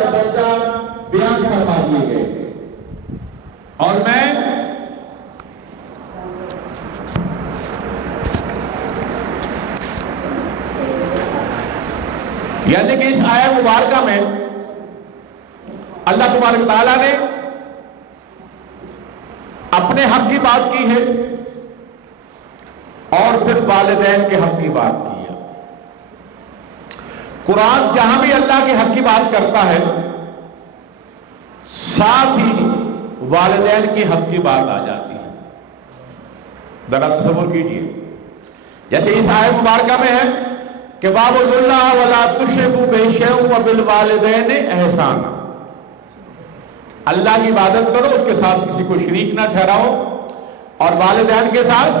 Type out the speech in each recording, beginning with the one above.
کا درجہ بیان فرما دیے گئے. اور میں یعنی کہ اس آیت مبارکہ میں اللہ تبارک تعالیٰ نے اپنے حق کی بات کی ہے اور پھر والدین کے حق کی بات کی ہے. قرآن جہاں بھی اللہ کے حق کی بات کرتا ہے ساتھ ہی والدین کے حق کی بات آ جاتی ہے. ذرا تصور کیجیے، جیسے اس آیت مبارکہ میں ہے کہ وَاعْبُدُوا اللَّهَ وَلَا تُشْرِكُوا بِهِ شَيْئًا وَبِالْوَالِدَيْنِ إِحْسَانًا. اللہ کی عبادت کرو، اس کے ساتھ کسی کو شریک نہ ٹھہراؤ، اور والدین کے ساتھ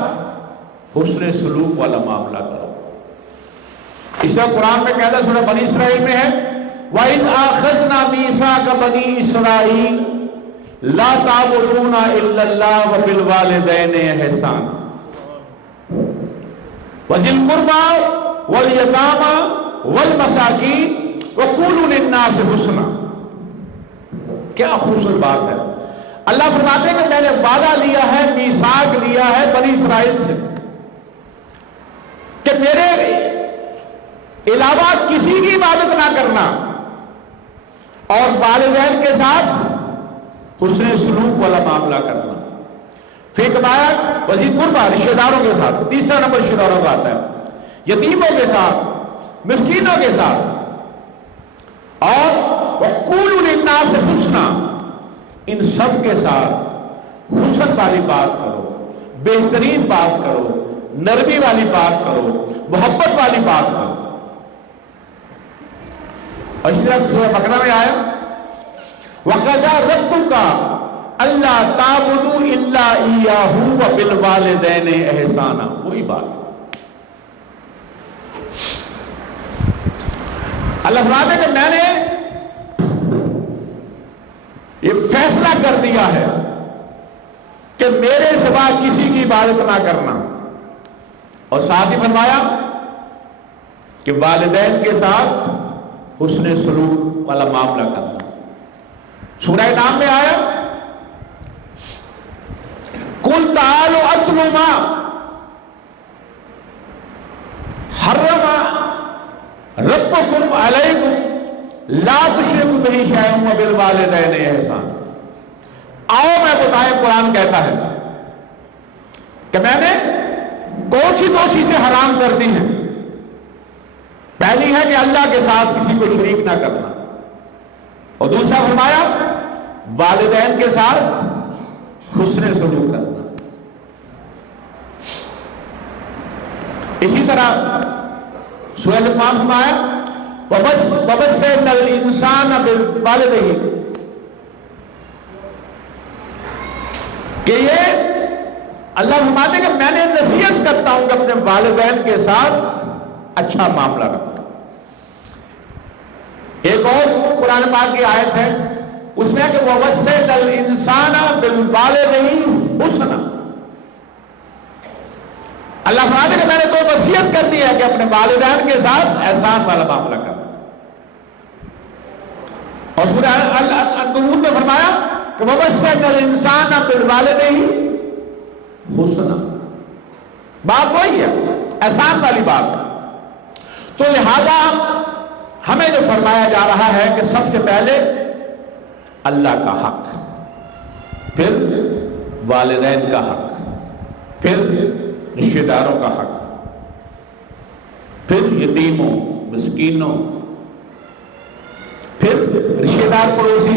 حسن سلوک والا معاملہ کرو. اس طرح قرآن میں کہتا ہے سورہ بنی اسرائیل میں ہے وَإِذْ أَخَذْنَا مِيثَاقَ بَنِي إِسْرَائِيلَ لَا تَعْبُدُونَ إِلَّا اللَّهَ وَبِالْوَالِدَيْنِ إِحْسَانًا وَذِي الْقُرْبَىٰ وَالْيَتَامَىٰ وَالْمَسَاكِينِ وَقُولُوا لِلنَّاسِ حُسْنًا. کیا خوبصورت بات ہے. اللہ فرماتے ہیں کہ میں نے وعدہ لیا ہے، میثاق لیا ہے بنی اسرائیل سے کہ میرے علاوہ کسی کی عبادت نہ کرنا اور والدین کے ساتھ حسن سلوک والا معاملہ کرنا. پھر کمایا وزیر قربا رشتہ داروں کے ساتھ، تیسرا نمبر رشتہ داروں کا آتا ہے، یتیموں کے ساتھ، مسکینوں کے ساتھ، اور وَقُولُوا لِلنَّاسِ حُسْنًا، ان سب کے ساتھ حسن والی بات کرو، بہترین بات کرو، نرمی والی بات کرو، محبت والی بات کرو. اور اسی طرح سورہ بقرہ میں آیا وَقَضَىٰ رَبُّكَ أَلَّا تَعْبُدُوا إِلَّا إِيَّاهُ وَبِالْوَالِدَيْنِ إِحْسَانًا. وہی بات اللہ فرماتا ہے کہ میں نے یہ فیصلہ کر دیا ہے کہ میرے سوا کسی کی عبادت نہ کرنا، اور ساتھ ہی فرمایا کہ والدین کے ساتھ حسن سلوک والا معاملہ کرنا. سورہ نام میں آیا قُلْ تَعَالُوا أَتْلُوا مَا حَرَّمَ رَبُّكُمْ عَلَيْكُمْ لَا تُشْرِكُوا بِهِ شَيْئًا وَبِالْوَالِدَيْنِ إِحْسَانًا. آؤ میں بتائیں، قرآن کہتا ہے کہ میں نے کون سی چیزیں حرام کر دی ہیں. پہلی ہے کہ اللہ کے ساتھ کسی کو شریک نہ کرنا، اور دوسرا فرمایا والدین کے ساتھ حسن سلوک کرنا. اسی طرح سورہ لقمان فرمایا وَوَصَّيْنَا الْإِنسَانَ بِوَالِدَيْهِ، کہ یہ اللہ فرماتے ہیں کہ میں نے نصیحت کرتا ہوں کہ اپنے والدین کے ساتھ اچھا معاملہ رکھو. ایک اور قرآن پاک کی آیت ہے اس میں کہ وَوَصَّيْنَا الْإِنسَانَ بِالْوَالِدَيْنِ حُسْنًا. اللہ فرماتے ہیں کہ میں نے تو وصیت کر دی ہے کہ اپنے والدین کے ساتھ احسان والا معاملہ کرنا. اور سورہ العنکبوت میں فرمایا کہ وَوَصَّيْنَا الْإِنسَانَ بِالْوَالِدَيْنِ حُسْنًا. بات وہی ہے، احسان والی بات. تو لہذا ہمیں جو فرمایا جا رہا ہے کہ سب سے پہلے اللہ کا حق، پھر والدین کا حق، پھر رشتہ داروں کا حق، پھر یتیموں، مسکینوں، پھر رشتہ دار پڑوسی،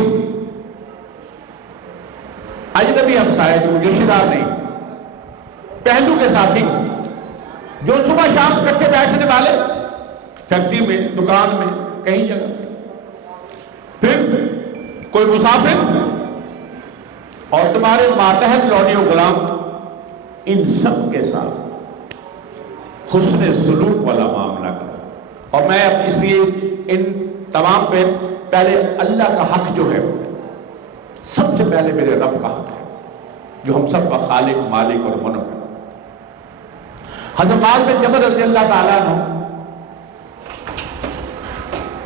اجنبی ہمسائے جو رشتہ دار نہیں، پہلو کے ساتھی جو صبح شام اکٹھے بیٹھنے والے، فیکٹری میں، دکان میں، کہیں جگہ، پھر کوئی مسافر، اور تمہارے ماتحت لونی و غلام، ان سب کے ساتھ حسن سلوک والا معاملہ کرو. اور میں اس لیے ان تمام پہ پہلے اللہ کا حق جو ہے سب سے پہلے میرے رب کا حق ہے جو ہم سب کا خالق، مالک اور منع ہے. حضرت معاذ بن جبل رضی اللہ تعالیٰ عنہ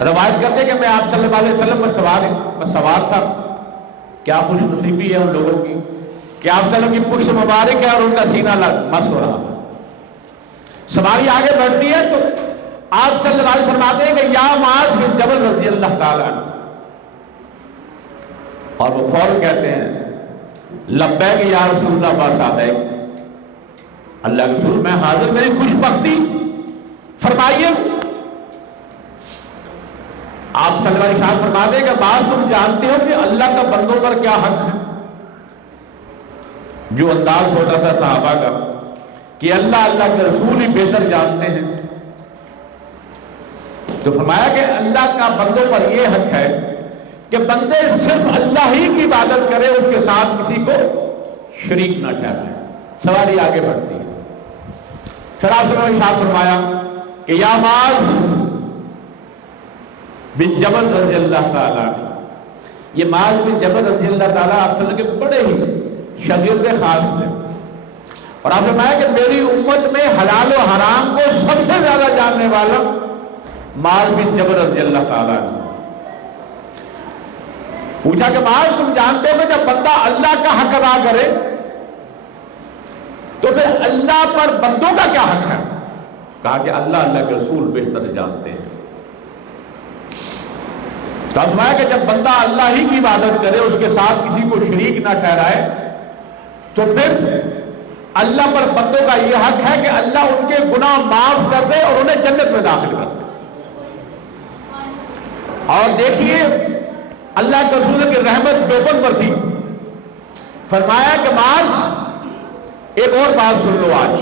روایت کرتے کہ میں آپ صلی اللہ علیہ وسلم میں سوار تھا. کیا خوش نصیبی ہے ان لوگوں کی کہ آپ صلی اللہ علیہ وسلم کی پشت مبارک ہے اور ان کا سینہ مس ہو رہا ہے. سواری آگے بڑھتی ہے تو آپ صلی اللہ علیہ وسلم فرماتے ہیں کہ یا معاذ بن جبل رضی اللہ تعالیٰ عنہ، اور وہ فوراً کہتے ہیں لبیک یا رسول اللہ باصحابیک، اللہ کے رسول میں حاضر، میری خوش بختی فرمائیے. آپ صلی اللہ علیہ وسلم فرماتے ہیں کہ بعض تم جانتے ہو کہ اللہ کا بندوں پر کیا حق ہے. جو انداز ہوتا تھا صحابہ کا کہ اللہ کے رسول ہی بہتر جانتے ہیں، تو فرمایا کہ اللہ کا بندوں پر یہ حق ہے کہ بندے صرف اللہ ہی کی عبادت کرے، اس کے ساتھ کسی کو شریک نہ ٹھہرائے. سواری آگے بڑھتی ہے. پھر آپ صلی اللہ علیہ وسلم فرمایا کہ یا معاذ بن جبل رضی اللہ تعالیٰ عنہ، یہ معاذ بن جبل رضی اللہ تعالیٰ آپ صلی اللہ علیہ وسلم کے بڑے ہی شاگرد خاص تھے، اور آپ نے فرمایا کہ میری امت میں حلال و حرام کو سب سے زیادہ جاننے والا معاذ بن جبل رضی اللہ تعالیٰ عنہ. پوچھا کہ معاذ تم جانتے ہو کہ جب بندہ اللہ کا حق ادا کرے تو پھر اللہ پر بندوں کا کیا حق ہے؟ کہا کہ اللہ کے رسول بہتر جانتے ہیں. تو فرمایا کہ جب بندہ اللہ ہی کی عبادت کرے، اس کے ساتھ کسی کو شریک نہ ٹھہرائے، تو پھر اللہ پر بندوں کا یہ حق ہے کہ اللہ ان کے گناہ معاف کر دے اور انہیں جنت میں داخل کر دے. اور دیکھیے اللہ کے رسول کی رحمت چوپن پر تھی. فرمایا کہ معاذ ایک اور بات سن لو آج،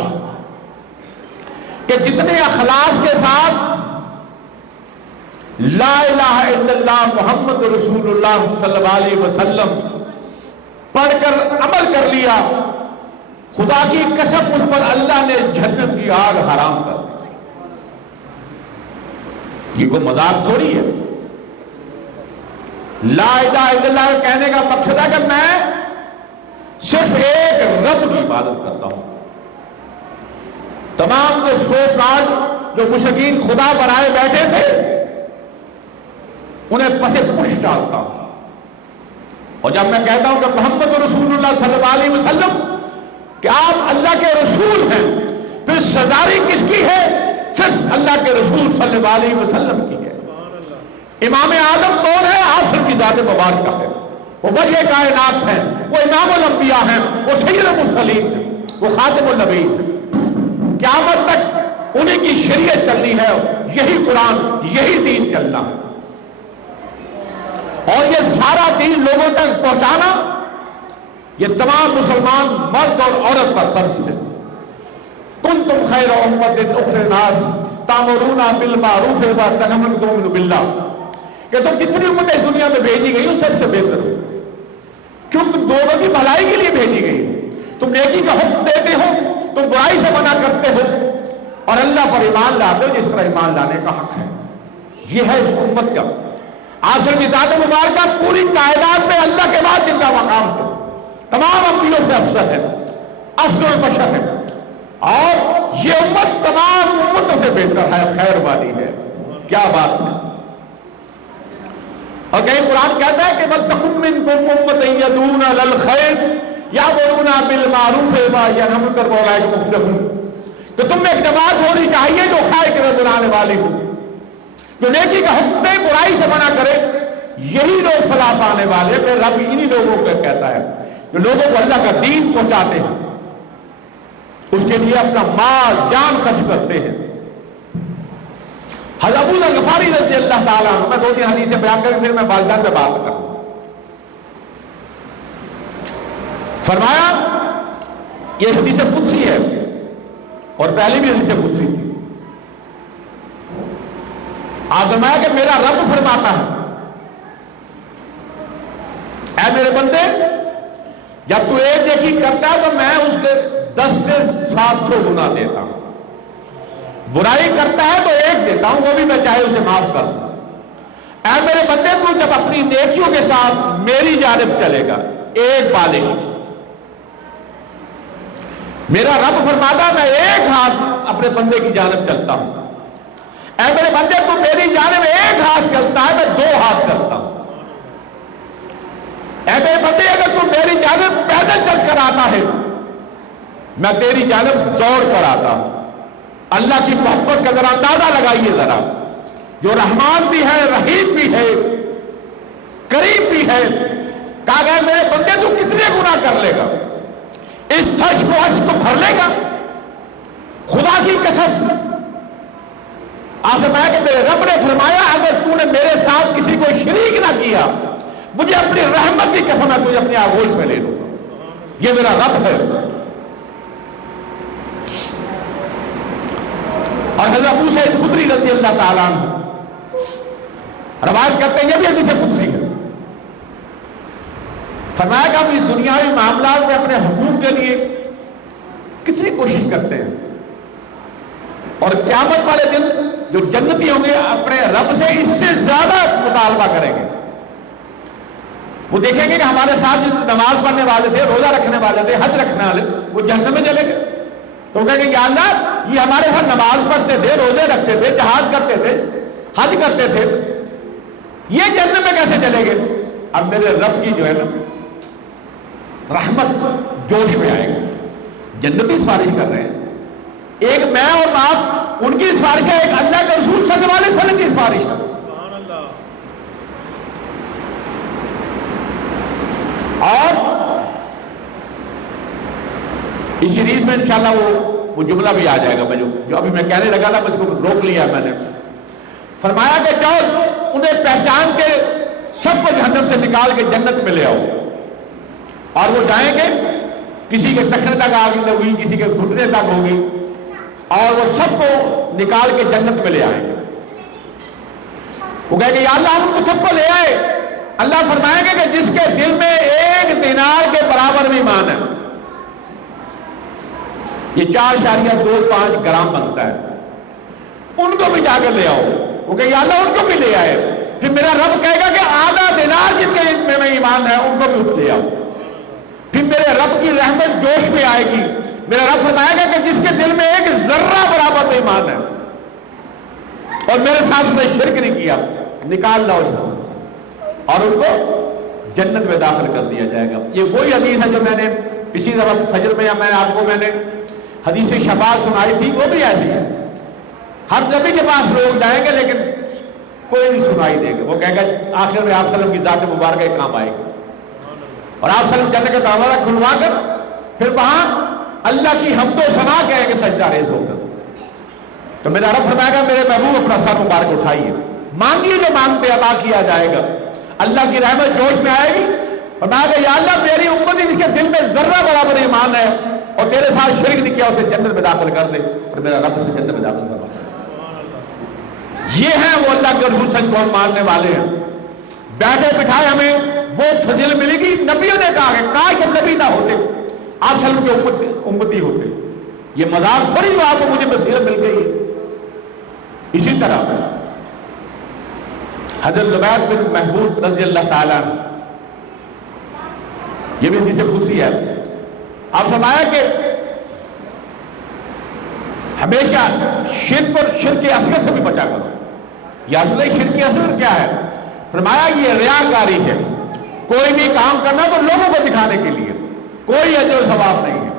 کہ جتنے اخلاص کے ساتھ لا الہ الا اللہ محمد رسول اللہ صلی اللہ علیہ وسلم پڑھ کر عمل کر لیا، خدا کی قسم اس پر اللہ نے جہنم کی آگ حرام کر دی. یہ کوئی مذاق تھوڑی ہے. لا الہ الا اللہ کہنے کا مقصد ہے کہ میں صرف ایک رب کی عبادت کرتا ہوں. تمام جو سو کاج جو مشرکین خدا بنائے بیٹھے تھے انہیں پسے پش ڈالتا ہوں. اور جب میں کہتا ہوں کہ محمد رسول اللہ صلی اللہ علیہ وسلم کہ آپ اللہ کے رسول ہیں، پھر سرداری کس کی ہے؟ صرف اللہ کے رسول صلی اللہ علیہ وسلم کی ہے. امام اعظم کون ہے؟ آپ سب کی ذات مبارکہ ہے. وہ وجہ کائنات ہیں، وہ امام الانبیاء ہیں، وہ سید المرسلین ہیں، وہ خاتم النبیین ہیں. قیامت تک انہیں کی شریعت چلنی ہے، یہی قرآن، یہی دین چلنا ہے. اور یہ سارا دین لوگوں تک پہنچانا یہ تمام مسلمان مرد اور عورت پر فرض ہے. کنتم خیر امت اخرجت للناس تأمرون بالمعروف وتنهون بالله، کہ تم جتنی امتیں اس دنیا میں بھیجی گئی ہو سب سے بہتر ہو، کیونکہ تم دونوں کی بھلائی کے لیے بھیجی گئی ہو. تم نیکی کا حکم دیتے ہو، تم برائی سے منع کرتے ہو، اور اللہ پر ایمان لاتے ہو جس طرح ایمان لانے کا حق ہے. یہ ہے اس امت کا. آخر کی ذات مبارکہ پوری کائنات میں اللہ کے بعد جن کا مقام ہے، تمام انبیوں سے افضل ہے، افضل البشر ہے، اور یہ امت تمام امتوں سے بہتر ہے، خیر والی ہے. کیا بات ہے. اور کہیں قرآن کہتا ہے کہ وَلْتَكُن مِّنكُمْ أُمَّةٌ يَدْعُونَ إِلَى الْخَيْرِ يَأْمُرُونَ بِالْمَعْرُوفِ وَيَنْهَوْنَ عَنِ الْمُنكَرِ وَأُولَٰئِكَ هُمُ الْمُفْلِحُونَ. کہ تم میں ایک جماعت ہونی چاہیے جو خیر کرے بنانے والی ہو، جو نیکی کا حکم دے برائی سے منع کرے. یہی لوگ فلاح پانے والے. پھر رب انہی لوگوں کو کہتا ہے جو لوگوں کو اللہ کا دین پہنچاتے ہیں، اس کے لیے اپنا مال جان خرچ کرتے ہیں. حضرت ابو ذر غفاری رضی اللہ تعالیٰ عنہ، میں 2-3 حدیثیں بیان کر کے پھر میں والدین پہ بات کروں. فرمایا یہ حدیث قدسی ہے اور پہلی بھی حدیث قدسی تھی. آپ فرمایا کہ میرا رب فرماتا ہے اے میرے بندے، جب تو ایک نیکی کرتا ہے تو میں اس کے 10 سے 700 گنا دیتا ہوں. برائی کرتا ہے تو ایک دیتا ہوں، وہ بھی میں چاہے اسے معاف کر دوں. اے میرے بندے تو جب اپنی نیکیوں کے ساتھ میری جانب چلے گا ایک بالش، میرا رب فرماتا ہے میں ایک ہاتھ اپنے بندے کی جانب چلتا ہوں. اے میرے بندے تو میری جانب ایک ہاتھ چلتا ہے، میں دو ہاتھ چلتا ہوں۔ اے میرے بندے اگر تو میری جانب پیدل چل کر آتا ہے، میں تیری جانب دوڑ کر آتا ہوں۔ اللہ کی محبت کا ذرا اندازہ لگائیے ذرا، جو رحمان بھی ہے، رحیم بھی ہے، کریم بھی ہے۔ کہا گیا میرے بندے تو کس لیے گناہ کر لے گا، اس سچ کو عرش کو بھر لے گا؟ خدا کی قسم آسمایا کہ میرے رب نے فرمایا اگر تو نے میرے ساتھ کسی کو شریک نہ کیا، مجھے اپنی رحمت کی قسم ہے تجھے اپنی آغوش میں لے لوں گا، یہ میرا رب ہے۔ اور حضرت ابو سعید خدری رضی اللہ تعالیٰ عنہ روایت کرتے ہیں، یہ بھی حدیث قدسی ہے، فرمایا کہ ہم اس دنیاوی معاملات میں اپنے حقوق کے لیے کتنی کوشش کرتے ہیں، اور قیامت والے دن جو جنتی ہوں گے اپنے رب سے اس سے زیادہ مطالبہ کریں گے۔ وہ دیکھیں گے کہ ہمارے ساتھ جو نماز پڑھنے والے تھے، روزہ رکھنے والے تھے، حج رکھنے والے، وہ جہنم میں چلے گئے۔ تو کہیں گے یا اللہ یہ ہمارے ساتھ نماز پڑھتے تھے، روزے رکھتے تھے، جہاد کرتے تھے، حج کرتے تھے، یہ جنت میں کیسے چلے گئے؟ اب میرے رب کی جو ہے نا رحمت جوش میں آئے گی، جنتی سفارش کر رہے ہیں، ایک میں اور آپ ان کی سفارش ہے، ایک اللہ کے رسول صلی اللہ علیہ وسلم کی سفارش ہے۔ اور اس سیریز میں انشاءاللہ وہ جملہ بھی آ جائے گا، میں جو ابھی میں کہنے لگا تھا اس کو روک لیا میں نے۔ فرمایا کہ جاؤ انہیں پہچان کے سب کو جہنم سے نکال کے جنت میں لے آؤ، اور وہ جائیں گے، کسی کے ٹخنے تک آگے ہوگی، کسی کے گھٹنے تک ہوگی، اور وہ سب کو نکال کے جنت میں لے آئیں گے۔ وہ کہے گے یا اللہ ہم کو سب کو لے آئے، اللہ فرمائیں گے کہ جس کے دل میں ایک دینار کے برابر بھی ایمان ہے، یہ 4.25 گرام بنتا ہے، ان کو بھی جا کر لے آؤ۔ وہ کہے یا اللہ ان کو بھی لے آئے، پھر میرا رب کہے گا کہ آدھا دینار جن کے میں ایمان ہے ان کو بھی لے آؤ، پھر میرے رب کی رحمت جوش میں آئے گی۔ میرا رب فرمائے گا کہ جس کے دل میں ایک ذرہ برابر بے ایمان ہے اور میرے ساتھ نے شرک نہیں کیا، نکال لاؤ اور ان کو جنت میں داخل کر دیا جائے گا۔ یہ وہی حدیث ہے جو میں نے پچھلی دفعہ فجر میں آپ کو میں نے حدیث شفاعت سنائی تھی، وہ بھی ایسی ہے۔ ہر نبی کے پاس لوگ جائیں گے لیکن کوئی نہیں سنائی دے گا، وہ کہے گا آخر میں آپ صلی اللہ علیہ وسلم کی ذات مبارکہ ایک کام آئے گی، اور آپ صلی اللہ علیہ وسلم جنت کا دروازہ کھلوا کر پھر وہاں اللہ کی حمد و ثنا کہیں گے سجدہ ریز ہو کر۔ تو میرا رب فرمائے گا میرے محبوب اپنا سر مبارک اٹھائیے، مانگیے جو مانگتے عطا کیا جائے گا۔ اللہ کی رحمت جوش میں آئے گی، فرمائے گا یا اللہ میری امت جس کے دل میں ذرہ برابر ایمان ہے اور تیرے ساتھ شرک نہیں کیا، اسے جنت میں داخل کر دے، اور میرا رب اسے جنت میں داخل کروا دے۔ یہ ہیں وہ اللہ کے رسول سچ کو ماننے والے ہیں۔ بیٹھے بٹھائے ہمیں وہ فضیلت ملے گی، نبیوں نے کہا کہ کاش ہم نبی نہ ہوتے، آپ صلی اللہ علیہ وسلم کے امتی ہوتے۔ یہ مذاق تھوڑی جو آپ کو مجھے بصیرت مل گئی ہے۔ اسی طرح حضرت زبیر بن محبوب رضی اللہ تعالیٰ عنہ، یہ بھی حدیث قدسی ہے، آپ فرمایا کہ ہمیشہ شرک اور شرک اصغر سے بھی بچا کرو۔ یہ اصل شرک اصغر کیا ہے؟ فرمایا یہ ریاکاری ہے، کوئی بھی کام کرنا تو لوگوں کو دکھانے کے لیے، کوئی اجر و ثواب نہیں ہے۔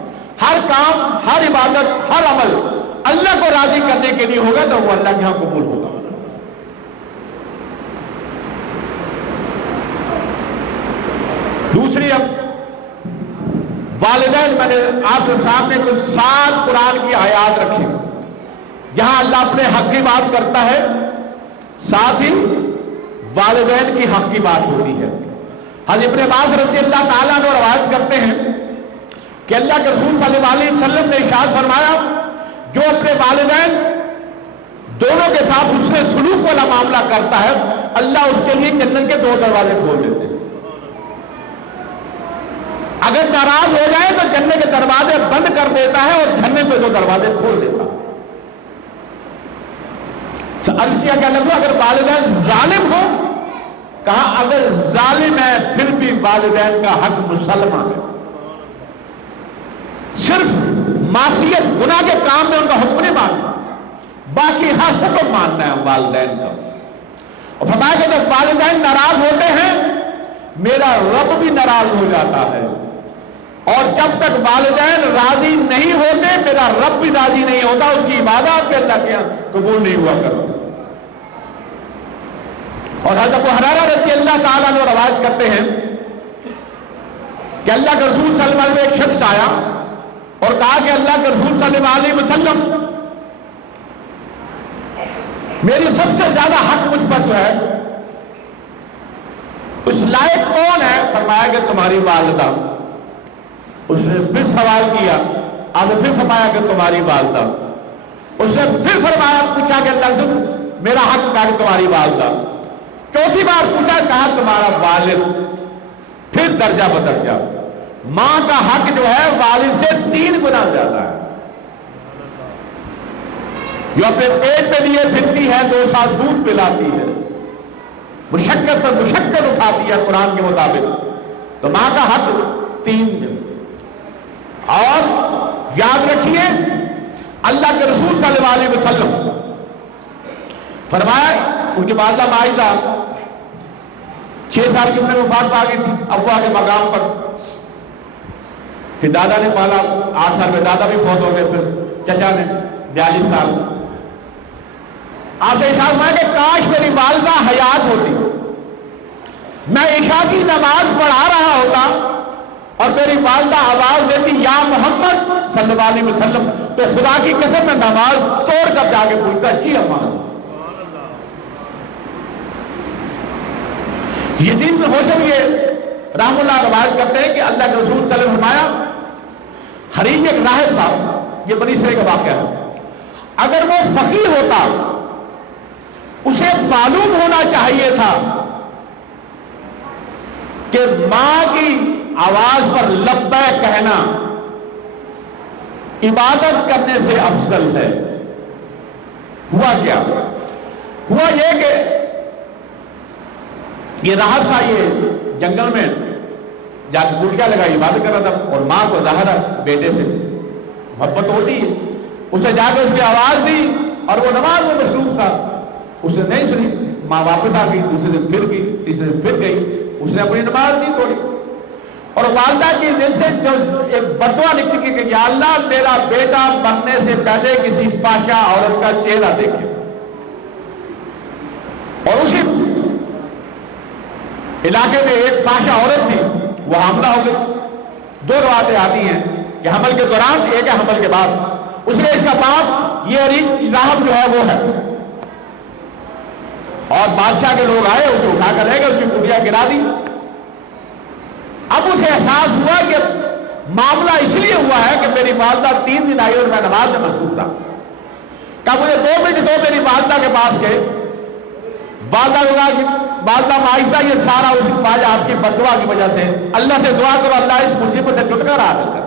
ہر کام، ہر عبادت، ہر عمل اللہ کو راضی کرنے کے لیے ہوگا تو وہ اللہ کے ہاں قبول ہوگا۔ دوسری اب والدین، میں نے آپ کے سامنے کچھ 7 قرآن کی آیات رکھی جہاں اللہ اپنے حق کی بات کرتا ہے، ساتھ ہی والدین کی حق کی بات ہوتی ہے۔ حضرت ابن عباس رضی اللہ تعالیٰ عنہ روایت کرتے ہیں کہ اللہ کے رسول صلی اللہ علیہ وسلم نے ارشاد فرمایا جو اپنے والدین دونوں کے ساتھ حسن سلوک والا معاملہ کرتا ہے، اللہ اس کے لیے جنت کے 2 دروازے کھول دیتے ہیں۔ اگر ناراض ہو جائے تو جنت کے دروازے بند کر دیتا ہے اور جنت کے 2 دروازے کھول دیتا ہے۔ عرض کیا کہ لگو اگر والدین ظالم ہو، کہا اگر ظالم ہے پھر بھی والدین کا حق مسلمہ ہے، صرف معصیت گناہ کے کام میں ان کا حکم نہیں ماننا، باقی ہر حکم ماننا ہے والدین کا. اور فرمایا کہ جب والدین ناراض ہوتے ہیں میرا رب بھی ناراض ہو جاتا ہے، اور جب تک والدین راضی نہیں ہوتے میرا رب بھی راضی نہیں ہوتا، اس کی عبادات بھی اللہ کے یہاں قبول نہیں ہوا کرتی. اور حضرت ابو ہریرہ رضی اللہ تعالیٰ عنہ روایت کرتے ہیں کہ اللہ کے رسول صلی اللہ علیہ وسلم ایک شخص آیا اور کہا کہ اللہ کے رسول صلی اللہ علیہ وسلم میری سب سے زیادہ حق مجھ پر جو ہے اس لائق کون ہے؟ فرمایا کہ تمہاری والدہ. اس نے پھر سوال کیا، آگے پھر فرمایا کہ تمہاری والدہ. اس نے پھر فرمایا، پوچھا کہ اللہ سے میرا حق، کہا کہ تمہاری والدہ. چوتھی بار پوچھا، کہا تمہارا والد. پھر درجہ بدرجہ ماں کا حق جو ہے والد سے 3 گنا زیادہ ہے. جو اپنے پیٹ پہ لیے پھرتی ہے 2 سال دودھ پلاتی ہے، مشقت پر مشقت اٹھاتی ہے قرآن کے مطابق، تو ماں کا حق 3. اور یاد رکھیے اللہ کے رسول صلی اللہ علیہ وسلم فرمایا، ان کی والدہ مائدہ 6 سال کی عمر میں وفات پا گئی تھی ابوا کے مقام پر. پھر دادا نے پالا، 8 سال میں دادا بھی فوت ہو گئے، پھر چچا نے 42 سال. آپ سے ارشاد فرمایا کہ کاش میری والدہ حیات ہوتی، میں عشاء کی نماز پڑھا رہا ہوتا اور میری والدہ آواز دیتی یا محمد صلی اللہ علیہ وسلم، تو خدا کی قسم میں نماز توڑ کر جا کے پوچھتا جی اماں. یزید بن ہوشم یہ رحم اللہ روایت کرتے ہیں کہ اللہ کے رسول صلی اللہ علیہ وسلم فرمایا، حریج ایک راہب تھا، یہ بنی اسرائیل کا واقعہ ہے، اگر وہ فقیر ہوتا اسے معلوم ہونا چاہیے تھا کہ ماں کی آواز پر لبیک کہنا عبادت کرنے سے افضل ہے. ہوا کیا؟ ہوا یہ کہ یہ راہب تھا، یہ جنگل میں جا کے گٹکا لگا عبادت کر رہا تھا، اور ماں کو ظاہر بیٹے سے محبت ہوتی ہے، اسے جا کے اس کی آواز دی اور وہ نماز میں مصروف تھا، اس نے نہیں سنی. ماں واپس آ گئی، دوسرے دن پھر گئی، تیسرے دن پھر گئی، اس نے اپنی نماز نہیں توڑی. اور والدہ کی دل سے جو ایک بدعا نکلی کہ یا اللہ میرا بیٹا بننے سے پہلے کسی فحشہ عورت کا چہرہ دیکھے. اور اسی علاقے میں ایک فحشہ عورت تھی، وہ حاملہ ہو گئی. 2 روایتیں آتی ہیں کہ حمل کے دوران، ایک ہے حمل کے بعد. اس لیے اس کا باپ یہ راہب جو ہے وہ ہے، اور بادشاہ کے لوگ آئے، اسے اٹھا کر لے گئے، اس کی کٹیا گرا دی. اب اسے احساس ہوا کہ معاملہ اس لیے ہوا ہے کہ میری والدہ 3 دن آئی اور میں نماز میں مصروف رہا. کہا مجھے 2 منٹ دو. میری والدہ کے پاس گئے، والدہ مائدہ یہ سارا اس باج آپ کی بددعا کی وجہ سے، اللہ سے دعا کرو اللہ اس مصیبت سے چھٹکارا حاصل کر.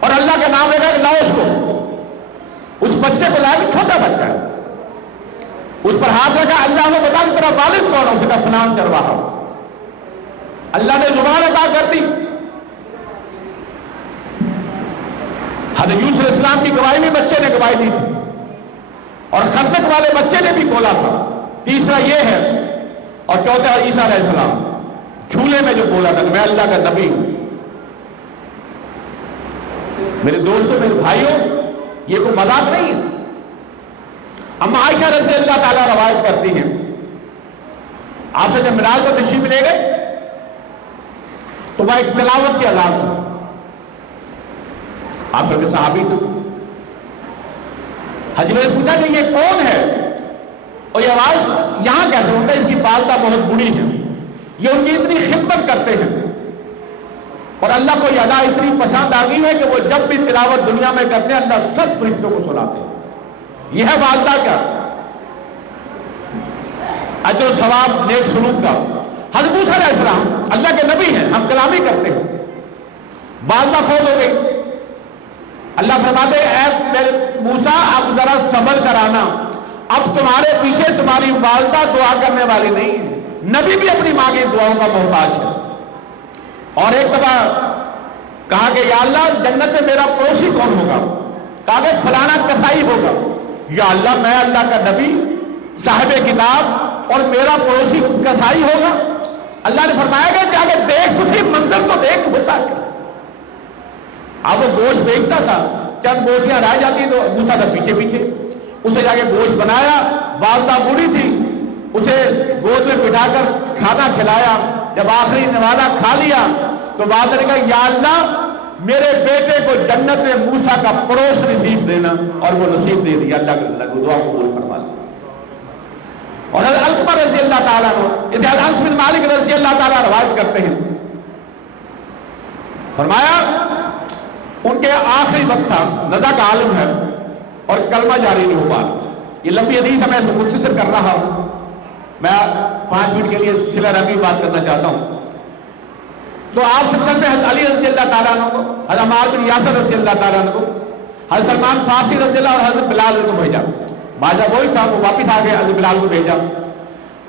اور اللہ کا نام لے کر لاؤ اس کو، اس بچے کو لایا، چھوٹا بچہ ہے، اس پر ہاتھ رکھا، اللہ نے بتا کہ تیرا والد کون ہے؟ اس کا فلان چرواہا. اللہ نے زبان عطا کر دی. حضرت یوسف علیہ السلام کی گواہی میں بچے نے گواہی دی تھی، اور خندق والے بچے نے بھی بولا تھا. تیسرا یہ ہے، اور چوتھا عیسیٰ علیہ السلام جھولے میں جو بولا تھا کہ میں اللہ کا نبی ہوں. میرے دوستوں، میرے بھائیوں، یہ کوئی مذاق نہیں ہے. اما عائشہ رضی اللہ تعالیٰ روایت کرتی ہیں، آپ سے جب معراج پر تشریف لے گئے تو وہ ایک تلاوت کی آواز تھی. آپ کے صحابی تھے. حضرت نے پوچھا کہ یہ کون ہے اور یہ آواز یہاں کیسے ہوتا ہے؟ اس کی والدہ بہت بڑی ہے، یہ ان کی اتنی خدمت کرتے ہیں، اور اللہ کو یہ ادا اتنی پسند آ گئی ہے کہ وہ جب بھی تلاوت دنیا میں کرتے ہیں اللہ سب فرشتوں کو سناتے ہیں. یہ ہے والدہ کا اجر و ثواب نیک سلوک کا. حضرت موسیٰ علیہ السلام اللہ کے نبی ہیں، ہم کلامی کرتے ہیں. والدہ فوت ہو گئی. اللہ فرماتے اے میرے موسیٰ اب ذرا صبر کرانا، اب تمہارے پیچھے تمہاری والدہ دعا کرنے والی نہیں ہے. نبی بھی اپنی ماں کی دعاؤں کا محتاج ہے. اور ایک دفعہ کہا کہ یا اللہ جنت میں میرا پڑوسی کون ہوگا؟ کہا کہ فلانا کسائی ہوگا. یا اللہ میں اللہ کا نبی صاحب کتاب اور میرا پڑوسی کسائی ہوگا؟ اللہ نے فرمایا کہ جا کے دیکھ، صرف منظر تو دیکھ ہوتا کیا۔ اب وہ گوشت بیچتا تھا، چند گوشتیاں رہ جاتی تو موسیٰ تھا پیچھے پیچھے، اسے جا کے گوشت بنایا، والدہ بوڑھی تھی، اسے گود میں بٹھا کر کھانا کھلایا۔ جب آخری نوالہ کھا لیا تو والدہ نے کہا یا اللہ میرے بیٹے کو جنت میں موسیٰ کا پڑوس نصیب دینا، اور وہ نصیب دے دیا، اللہ کو دعا قبول فرما لی۔ اور حضرت علقمہ رضی اللہ تعالیٰ عنہ، اسے حضرت انس بن مالک رضی اللہ تعالیٰ روایت کرتے ہیں، فرمایا ان کے آخری وقت تھا، نزا کا عالم ہے اور کلمہ جاری نہیں ہو پا رہا۔ یہ لمبی حدیث ہے، میں اس کو مختصر کر رہا ہوں، میں 5 منٹ کے لیے صلہ رحمی بات کرنا چاہتا ہوں۔ تو آپ سب سے حضرت علی رضی اللہ تعالیٰ عنہ کو، حضرت عمار بن یاسر رضی اللہ تعالیٰ عنہ کو، حضرت سلمان فارسی رضی اللہ اور حضرت بلال کو بھیجا۔ باجا وہی تھا، وہ واپس آ گئے، حضرت بلال کو بھیجا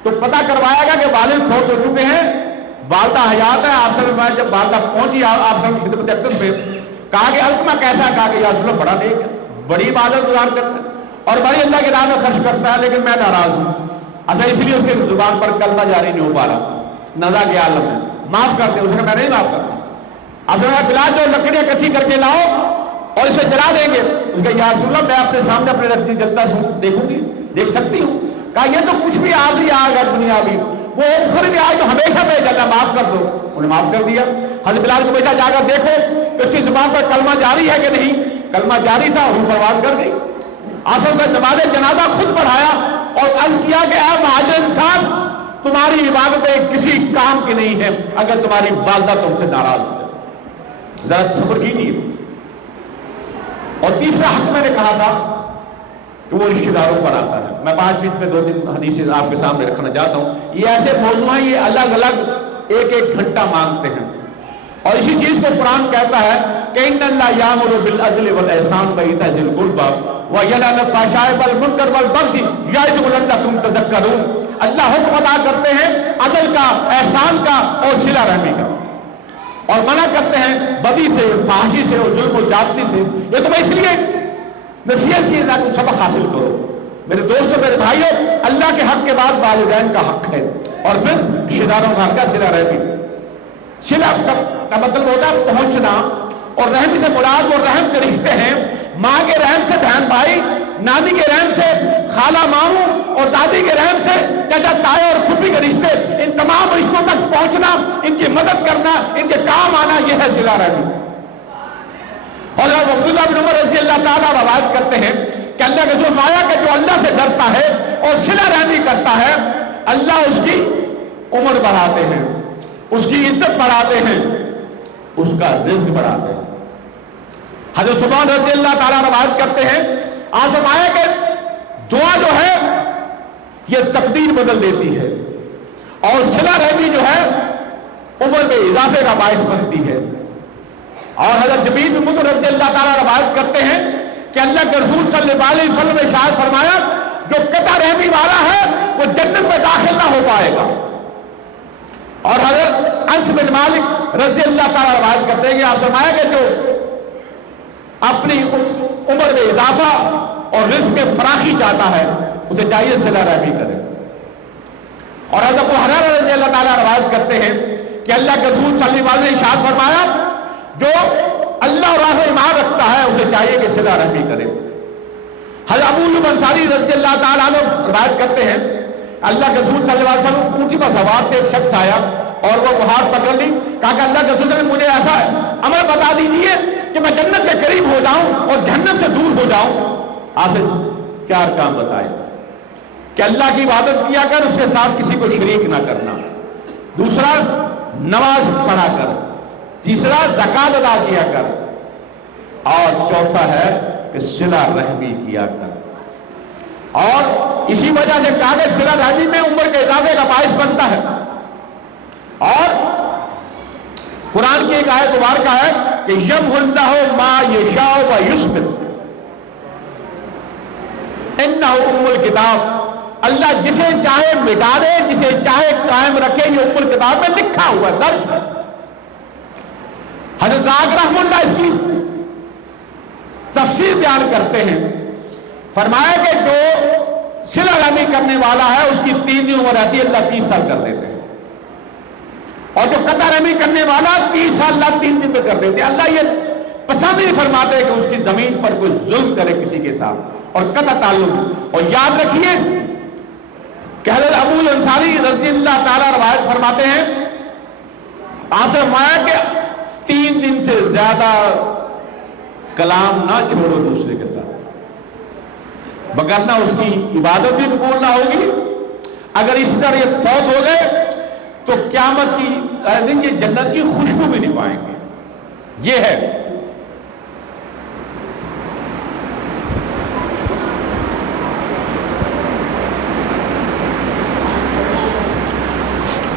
تو پتہ کروایا گیا کہ والد فوت ہو چکے ہیں، والدہ حیات ہے۔ آپ سے جب والدہ پہنچی آپ سے خدمت اقدس میں، کہا کہ علقمہ کیسا؟ کہا کہ یا رسول اللہ بڑا نیک ہے، بڑی عبادت گزار کرتا ہے اور بڑی اللہ کی راہ میں خرچ کرتا ہے، لیکن میں ناراض ہوں، اچھا اس لیے اس کی زبان پر کلمہ جاری نہیں ہو پا رہا، نزا کے عالم ہے، معاف کرتے۔ اس نے میں نہیں معاف کرتا۔ اب بلال جو لکڑیاں اکٹھی کر کے لاؤ اور اسے جلا دیں گے۔ اس کا یا رسول اللہ میں اپنے سامنے اپنے رکھتی جلتا دیکھوں گی، دیکھ سکتی ہوں؟ کہا یہ تو کچھ بھی آج ہی آ گا دنیا بھی، وہ اخر بھی آج تو ہمیشہ پہ جلنا، معاف کر دو۔ انہیں معاف کر دیا۔ حضرت بلال کو بیٹا جا کر دیکھو اس کی زبان پر کلمہ جاری ہے کہ نہیں؟ کلمہ جاری تھا، روح پرواز کر گئی۔ آسف کا نماز جنازہ خود پڑھایا اور عرض کیا کہ اے مہاجر انسان، تمہاری عبادتیں کسی کام کی نہیں ہے اگر تمہاری والدہ تم سے ناراض ہے، ذرا صبر کیجیے۔ اور تیسرا حق میں نے کہا تھا کہ وہ رشتہ داروں پر آتا ہے۔ میں 5 منٹ میں 2-3 حدیثیں آپ کے سامنے رکھنا چاہتا ہوں۔ یہ ایسے موضوع ہیں، یہ الگ الگ ایک گھنٹہ مانگتے ہیں، اور اسی چیز کو قرآن کہتا ہے کہ ان اللہ یامر بالعدل والاحسان وایتاء ذی القربی وینہی عن الفحشاء والمنکر والبغی یعظکم لعلکم تذکرون۔ اللہ حکم ادا کرتے ہیں عدل کا، احسان کا اور صلہ رحمی کا، اور منع کرتے ہیں بدی سے، فحاشی سے اور ظلم و زیادتی سے۔ یہ تو میں اس لیے نصیحت کی تاکہ سبق حاصل کرو۔ میرے دوستوں، میرے بھائیوں، اللہ کے حق کے بعد والدین کا حق ہے، اور پھر رشتہ داروں کا صلہ رحمی۔ صلہ کا مطلب ہوتا ہے پہنچنا، اور رحم سے مراد وہ رحم کے رشتے ہیں، ماں کے رحم سے بہن بھائی، نانی کے رحم سے خالہ ماموں، اور دادی کے رحم سے چچا تایا اور پھوپھی کے رشتے۔ ان تمام رشتوں تک پہنچنا، ان کی مدد کرنا، ان کے کام آنا، یہ ہے صلہ رحمی۔ اور عبداللہ بن عمر رضی اللہ تعالیٰ روایت کرتے ہیں کہ اللہ کے رسول آیا کہ جو اللہ سے ڈرتا ہے اور صلہ رحمی کرتا ہے، اللہ اس کی عمر بڑھاتے ہیں، اس کی عزت بڑھاتے ہیں، اس کا رزق بڑھاتے ہیں۔ حضرت سبحان رضی اللہ تعالیٰ روایت کرتے ہیں، آپ فرمایا کہ دعا جو ہے یہ تقدیر بدل دیتی ہے، اور صلہ رحمی جو ہے عمر میں اضافے کا باعث بنتی ہے۔ اور حضرت جبیر بن مطعم رضی اللہ تعالیٰ روایت کرتے ہیں کہ اللہ کے رسول صلی اللہ علیہ وسلم نے ارشاد فرمایا جو قطع رحمی والا ہے وہ جنت میں داخل نہ ہو پائے گا۔ اور حضرت انس بن مالک رضی اللہ تعالیٰ روایت کرتے ہیں کہ آپ فرمایا کہ جو اپنی عمر میں اضافہ اور رزق میں فراخی چاہتا ہے اسے چاہیے صلہ رحمی کرے۔ اور حضرت ابو ہریرہ رضی اللہ تعالیٰ روایت کرتے ہیں کہ اللہ کے رسول صلی اللہ علیہ وسلم نے ارشاد فرمایا جو اللہ اور راہ ایمان رکھتا ہے اسے چاہیے کہ صلہ رحمی کرے۔ حضرت ابو ایوب انصاری رضی اللہ تعالیٰ عنہ روایت کرتے ہیں اللہ کے رسول صلی اللہ علیہ وسلم اونٹی پر سوار سے ایک شخص آیا اور وہ ہاتھ پکڑ لی، کہا کہ اللہ کے رسول نے مجھے ایسا عمل بتا دیجیے کہ میں جنت کے قریب ہو جاؤں اور جہنم سے دور ہو جاؤں۔ آپ سے 4 کام بتائے کہ اللہ کی عبادت کیا کر، اس کے ساتھ کسی کو شریک نہ کرنا، دوسرا نماز پڑھا کر، تیسرا زکات ادا کیا کر، اور چوتھا ہے کہ صلہ رحمی کیا کر۔ اور اسی وجہ سے کہا کہ صلہ رحمی میں عمر کے اضافے کا باعث بنتا ہے۔ اور قرآن کی ایک آیت مبارکہ ہے کہ یمحو اللہ ما یشاء و یثبت انہ ام الکتاب، اللہ جسے چاہے مٹا دے، جسے چاہے قائم رکھے، یہ ام الکتاب میں لکھا ہوا ہے، درج ہے۔ حضرت زاہد رحمہ اللہ اس کی تفسیر بیان کرتے ہیں، فرمایا کہ جو صلہ رحمی کرنے والا ہے اس کی 3 دن عمر رہتی ہے، اللہ 30 سال کر دیتے ہیں، اور جو قطع رحمی کرنے والا 30 سال اللہ 3 دن میں کر دیتے ہیں۔ اللہ یہ پسند نہیں فرماتے کہ اس کی زمین پر کوئی ظلم کرے کسی کے ساتھ اور قطع تعلق۔ اور یاد رکھیے کہ حضرت ابو انصاری رضی اللہ تعالیٰ روایت فرماتے ہیں، آپ سے فرمایا کہ 3 دن سے زیادہ کلام نہ چھوڑو دوسرے کے ساتھ، وگرنہ اس کی عبادت بھی قبول نہ ہوگی۔ اگر اس طرح یہ فوت ہو گئے تو قیامت کی دن یہ جنت کی خوشبو بھی نہیں پائیں گے۔ یہ ہے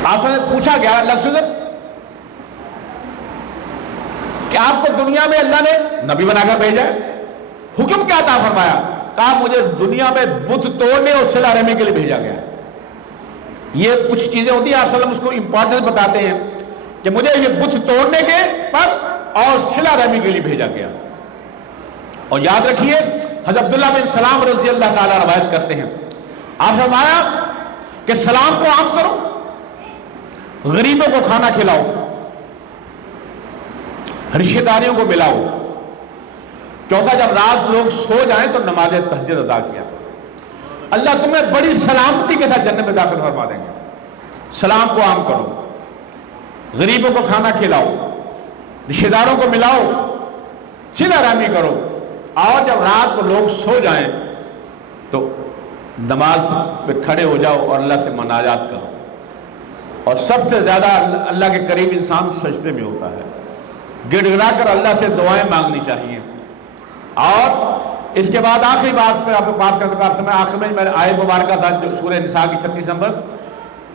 آپ سے پوچھا گیا اللہ سے کہ آپ کو دنیا میں اللہ نے نبی بنا کر بھیجا ہے، حکم کیا تھا؟ فرمایا کہا مجھے دنیا میں بت توڑنے اور صلہ رحمی کے لیے بھیجا گیا ہے۔ یہ کچھ چیزیں ہوتی ہیں، آپ صلی اللہ علیہ وسلم اس کو امپورٹنس بتاتے ہیں کہ مجھے یہ بت توڑنے کے پر اور صلہ رحمی کے لیے بھیجا گیا۔ اور یاد رکھیے حضرت عبداللہ بن سلام رضی اللہ تعالیٰ روایت کرتے ہیں، آپ فرمایا کہ سلام کو عام کرو، غریبوں کو کھانا کھلاؤ، رشتہ داریوں کو ملاؤ، چوتھا جب رات لوگ سو جائیں تو نماز تہجد ادا کیا کرو، اللہ تمہیں بڑی سلامتی کے ساتھ جنت میں داخل فرما دیں گے۔ سلام کو عام کرو، غریبوں کو کھانا کھلاؤ، رشتہ داروں کو ملاؤ، صلہ رحمی کرو، اور جب رات کو لوگ سو جائیں تو نماز پہ کھڑے ہو جاؤ اور اللہ سے مناجات کرو۔ اور سب سے زیادہ اللہ کے قریب انسان سجدے میں ہوتا ہے، گڑ گڑا کر اللہ سے دعائیں مانگنی چاہیے۔ اور اس کے بعد آخری بات پہ آپ کو بات کرنے کا سمے، آخر میں میرے آیت مبارکہ تھا جو سورہ نساء کی 36 نمبر،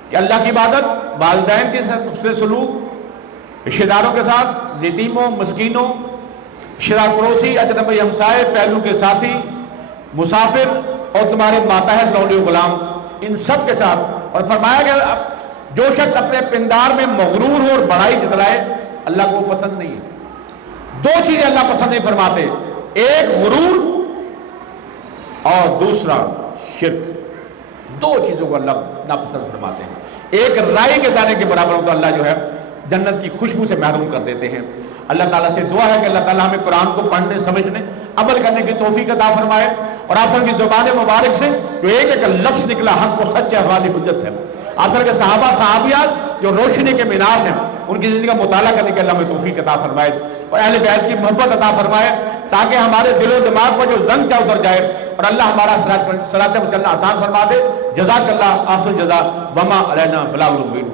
کہ اللہ کی عبادت، والدین کے ساتھ حسن سلوک، رشتہ داروں کے ساتھ، یتیموں، مسکینوں، رشتہ دار پڑوسی، اجنبی ہمسائے، پہلو کے ساتھی، مسافر اور تمہارے ماتحت لونڈے و غلام، ان سب کے ساتھ۔ اور فرمایا کہ جو شخص اپنے پندار میں مغرور ہو اور بڑائی جتلائے اللہ کو پسند نہیں ہے۔ 2 چیزیں اللہ پسند نہیں فرماتے، ایک غرور اور دوسرا شرک۔ 2 چیزوں کو اللہ ناپسند فرماتے ہیں۔ ایک رائی کے دانے کے برابر ہو تو اللہ جو ہے جنت کی خوشبو سے محروم کر دیتے ہیں۔ اللہ تعالیٰ سے دعا ہے کہ اللہ تعالیٰ ہمیں قرآن کو پڑھنے، سمجھنے، عمل کرنے کی توفیق عطا فرمائے، اور آپ کی زبان مبارک سے جو ایک لفظ نکلا حق و سچ ہے، والی حجت ہے۔ آپ کے صحابہ صحابیات جو روشنی کے مینار ہیں، ان کی زندگی کا مطالعہ کرنے کے اللہ ہمیں توفیق عطا فرمائے، اور اہل بیت کی محبت عطا فرمائے، تاکہ ہمارے دل و دماغ پر جو زنگ چاہ اتر جائے، اور اللہ ہمارا صراط پر چلنا آسان فرما دے۔ جزاک اللہ احسن جزا، وما علینا بلاغ المبین۔